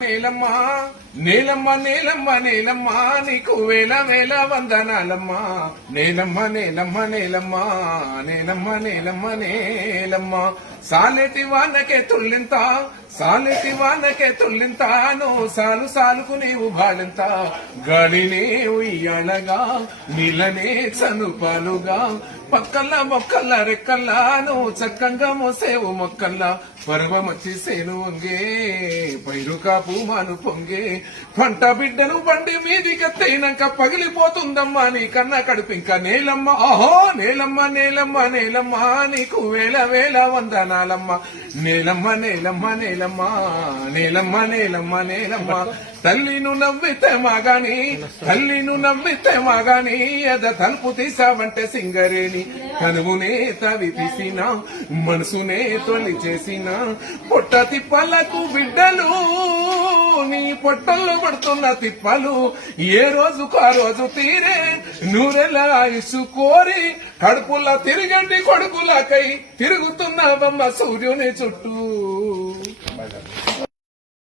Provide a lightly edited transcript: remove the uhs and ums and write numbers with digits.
నేలమ్మా నేలమ్మ నేలమ్మ నేలమ్మ నీకు వేల వేల వందనాలమ్మ నేలమ్మ నేలమ్మ నేలమ్మ నేలమ్మ నేలమ్మ నేలమ్మ సాలెటి వానకే తుల్లింత సాలెటి వానకే తుల్లింత నువ్వు సాలు సాలుకు నీవు బాలింత గాలినే ఉయ్యాలగా నీళ్ళనే చనుపాలుగా పక్కల్లా మొక్కల్లా రెక్కల్లా నువ్వు చక్కంగా మోసేవు మొక్కల్లా పర్వమొచ్చి సేను వంగే పైరు కాపు మాను పొంగే పంట బిడ్డను బండి మీదికెత్తైనాక పగిలిపోతుందమ్మా నీ కన్నా కడుపు ఇంకా నేలమ్మ ఆహో నేలమ్మ నేలమ్మ నేలమ్మ నీకు వేల వేల వందనాలమ్మ నేలమ్మ నేలమ్మ నేలమ్మ నేలమ్మ నేలమ్మ నేలమ్మ తల్లిను నవ్వితే మాగాని తల్లిను నవ్వితే మాగాని ఎద తలుపు తీసావంటే సింగరేణి కనువునే తవి తీసిన మనసునే తొలి చేసిన పొట్ట తిప్పలకు బిడ్డలు నీ పొట్టల్లో పడుతున్న తిప్పలు ఏ రోజుకు ఆ రోజు తీరే నూరెల ఆయుసు కోరి కడుపులా తిరగండి కొడుకులకై తిరుగుతున్నావమ్మ సూర్యుని చుట్టూ